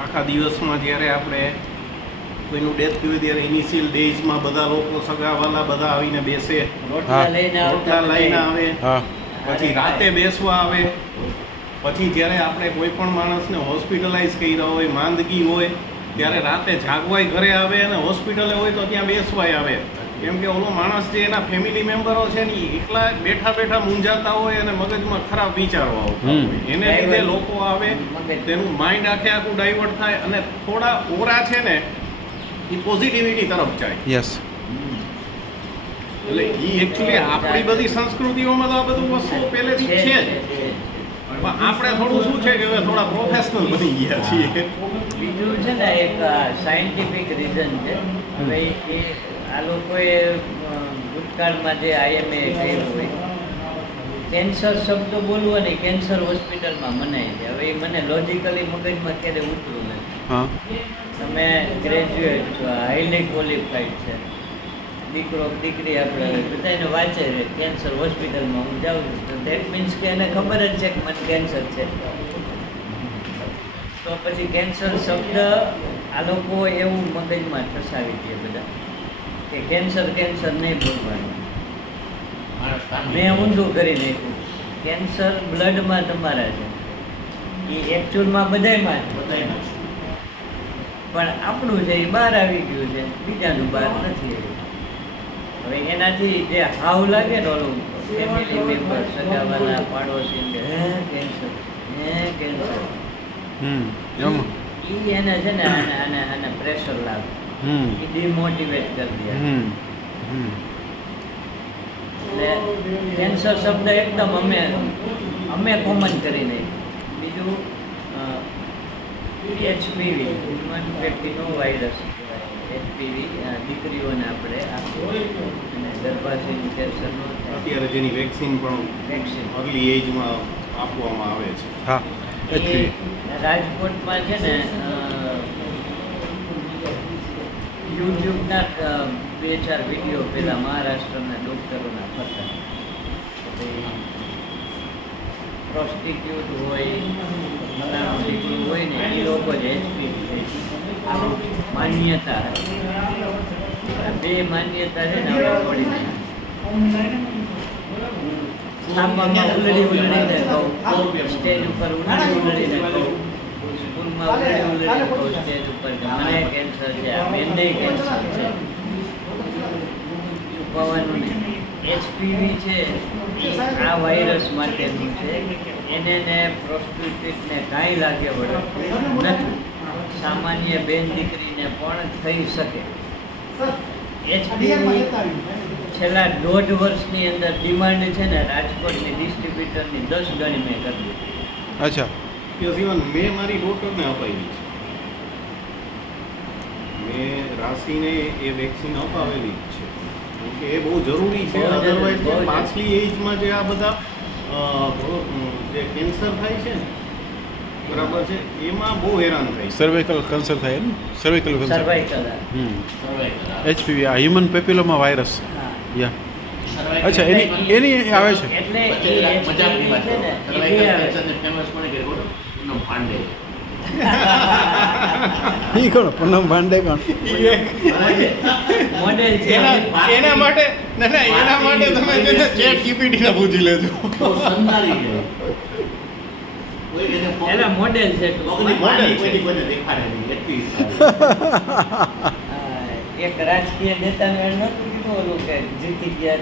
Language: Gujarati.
આખા દિવસમાં જ્યારે આપણે કોઈનું ડેથ થયું ત્યારે ઇનિશિયલ ડેઝમાં બધા લોકો સગાવાલા બધા આવીને બેસે. રોટલા લઈને આવે પછી રાતે બેસવા આવે. પછી જ્યારે આપણે કોઈ પણ માણસને હોસ્પિટલાઇઝ કર્યા હોય માંદગી હોય ત્યારે રાતે જાગવાય ઘરે આવે અને હોસ્પિટલે હોય તો ત્યાં બેસવાય આવે. કેમ કે ઓલો માણસ જે એના ફેમિલી મેમ્બરો છે ને એકલા બેઠા બેઠા મૂંઝાતા હોય અને મગજમાં ખરાબ વિચારો આવતા હોય. એને લીધે લોકો આવે તેનું માઇન્ડ આખે આખું ડાયવર્ટ થાય અને થોડા ઓરા છે ને એ પોઝિટિવિટી તરફ જાય. યસ એટલે એ એકચ્યુઅલી આપણી બધી સંસ્કૃતિઓમાં તો આ બધું વસ્તુઓ પહેલેથી છે જ. પણ આપણે થોડું શું છે કે હવે થોડા પ્રોફેશનલ બની ગયા છીએ. બીજું છે ને એક સાયન્ટિફિક રીઝન છે. હવે એ આ લોકોએ ભૂતકાળમાં જે આઈએમએ કર્યું હોય કેન્સર શબ્દ બોલવો નહીં કેન્સર હોસ્પિટલમાં મનાય છે. હવે એ મને લોજિકલી મગજમાં ક્યારે ઉતરું નથી. તમે ગ્રેજ્યુએટ છો હાઈલી ક્વોલિફાઈડ છે. દીકરો દીકરી આપણે બધા એને વાંચે છે કેન્સર હોસ્પિટલમાં હું જાઉં છું. તો દેટ મીન્સ કે એને ખબર જ છે કે મને કેન્સર છે. તો પછી કેન્સર શબ્દ આ લોકો એવું મગજમાં ઠસાવી દે બધા. કે કેન્સર કેન્સર નહીં બોલવાનું મેં ઊંધું કરી નાખ્યું. કેન્સર બ્લડમાં તમારા છે. એ એકચ્યુઅલમાં બધાયમાં છે. પણ આપણું છે એ બહાર આવી ગયું છે. બીજાનું બહાર નથી આવ્યું. હવે એનાથી જે હાવ લાગે ને ઓલું ફેમિલી મેમ્બર સગાવાના પાડોશી હે કેન્સર હે કેન્સર હમ એમ. એને છે ને આને આને આને પ્રેશર લાગે. ડિમોટિવેટ કરી દે. હમ. હમ. એટલે કેન્સર શબ્દ એકદમ અમે અમે કોમન કરી નહીં બીજું HPV human papilloma virus HPV દીકરીઓને આપણે આપીએ. અને ગર્ભાશયનું કેન્સરનો અત્યારે જેની વેક્સિન પણ વેક્સિન અર્લી એજમાં આપવામાં આવે છે. હા રાજકોટમાં છે ને યુટ્યુબના બે ચાર વીડિયો પેલા મહારાષ્ટ્રના ડૉક્ટરોના ફરતા પ્રોસ્ટિટ્યુટ હોય ફલાણું દીકરું હોય ને એ લોકો જ એચપી માન્યતા બે માન્યતા છે ને આપણે પડી સ્ટેજ ઉપર ઉડાડી ઉલડીને કહું સ્કૂલમાં ઉલડીને સ્ટેજ ઉપર કે મને કેન્સર છે આ બેનને કેન્સર છે. છુપાવવાનું નહીં. એચપીવી છે આ વાયરસ માટેનું છે. એને ને પ્રોસ્ટિટ્યુટને કાંઈ લાગે વળે નથી. સામાન્ય બેન દીકરીને પણ થઈ શકે. એચપીવી છેલ્લા દોઢ વર્ષની અંદર ડિમાન્ડ છે ને રાજકોટની ડિસ્ટ્રીબ્યુટરની દસ ગણી મેં કરી અચ્છા. કે સિવાન મેં મારી ડોક્ટરને અપાવી છે. મેં રાશિને એ વેક્સિન અપાવેલી જ છે. કેમ કે એ બહુ જરૂરી છે. બહુ અધરવાઇઝ પાછલી એજમાં જે આ બધા જે કેન્સર થાય છે ને બરાબર છે એમાં બહુ હેરાન થાય સર્વેકલ સર્વાઇકલ કેન્સર થાય ને સર્વાઇકલ કેન્સર સર્વાઈકલ હમ. એચપીવી આ હ્યુમન પેપિલોમા વાયરસ યા અચ્છા એની એની આવે છે. એટલે એ HPV છે. ને એ બે આવે ઈ કોણ? પૂનમ પાંડે કોણ? મોડેલ છે. એના એના માટે ના ના એના માટે તમે છે ચેટ જીપીટી ને પૂછી લેજો. એના મોડેલ છે ટૂંકમાં. હા, એક રાજકીય નેતાને નહોતું કીધું ઓલું કે જીતી ગયા